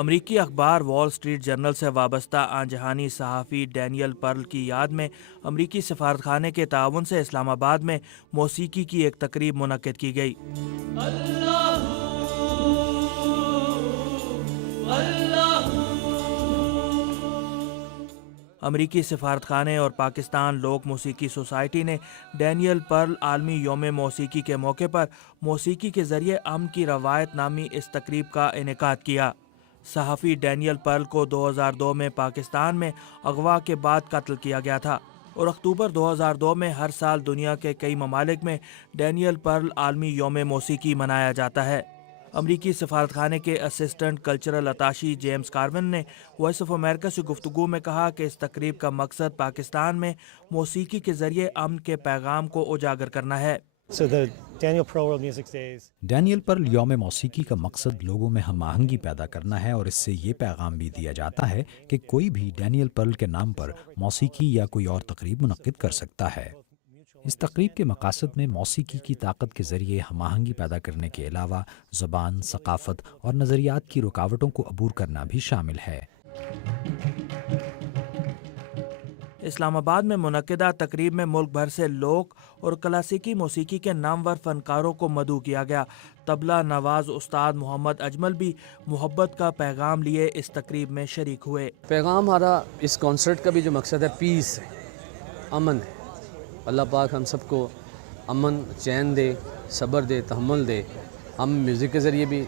अमरीकी अखबार wall street journal से वाबस्ता आनजहानी सहाफ़ी डैनियल पर्ल की याद में अमरीकी सफारतखाने के ताउन से इस्लामाबाद में मौसीकी की एक तकरीब मुनक्किद की गई। अमरीकी सफारतखाने और पाकिस्तान लोक मौसीकी सोसाइटी ने डैनियल पर्ल आलमी योम मौसीकी के मौके पर मौसीकी के ज़रिए अमन की रवायत नामी इस तकरीब का इनेकाद किया। सहाफ़ी डैनियल पर्ल को 2002 में पाकिस्तान में अगवा के बाद कत्ल किया गया था और अक्टूबर 2002 में हर साल दुनिया के कई ममालिक में डैनियल पर्ल आलमी योम मौसीकी मनाया जाता है। अमरीकी सफारतखाने के assistant cultural attaché James Corvin ने वॉइस ऑफ अमेरिका से गुफ्तगू में कहा कि इस तकरीब का मकसद पाकिस्तान में मौसीकी के ज़रिए अमन के पैगाम को उजागर करना है। डैनियल पर्ल यौम मौसीकी का मकसद लोगों में हम आहंगी पैदा करना है और इससे ये पैगाम भी दिया जाता है कि कोई भी डैनियल पर्ल के नाम पर मौसीकी या कोई और तकरीब मुनक्किद कर सकता है। इस तकरीब के मकासद में मौसीकी की ताकत के ज़रिए हम आहंगी पैदा करने के अलावा ज़बान, सकाफ़त और नज़रियात की रुकावटों को अबूर करना भी शामिल है। इस्लामाबाद में मुनक्किदा तकरीब में मुल्क भर से लोक और क्लासिकी मौसीकी के नामवर फनकारों को मदऊ किया गया। तबला नवाज उस्ताद मोहम्मद अजमल भी मोहब्बत का पैगाम लिए इस तकरीब में शरीक हुए। पैगाम हमारा इस कॉन्सर्ट का भी जो मकसद है पीस है, अमन है। अल्लाह पाक हम सबको अमन, चैन दे, सब्र दे, तहम्मुल दे। हम म्यूज़िक के ज़रिए भी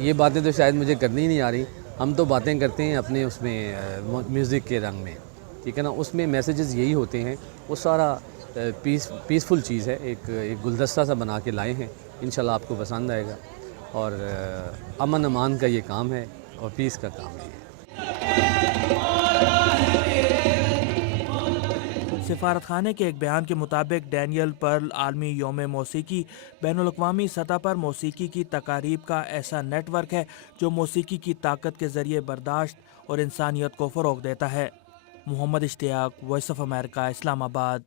ये बातें तो शायद मुझे करनी ही नहीं आ रही, हम तो बातें करते हैं अपने उसमें म्यूज़िक के रंग में, ठीक है ना। उसमें मैसेजेस यही होते हैं। वो सारा पीसफुल चीज़ है, एक गुलदस्ता सा बना के लाए हैं। इंशाल्लाह आपको पसंद आएगा। और अमन अमान का ये काम है और पीस का काम है। सफारतखाने के एक बयान के मुताबिक डैनियल पर्ल आलमी योम मौसीकी बैनुल-अक़वामी सतह पर मौसीकी की तकारीब का ऐसा नेटवर्क है जो मौसीकी की ताकत के ज़रिए बर्दाश्त और इंसानियत को फ़रोग़ देता है। Mohammad Ishtiaq, voice of America, Islamabad.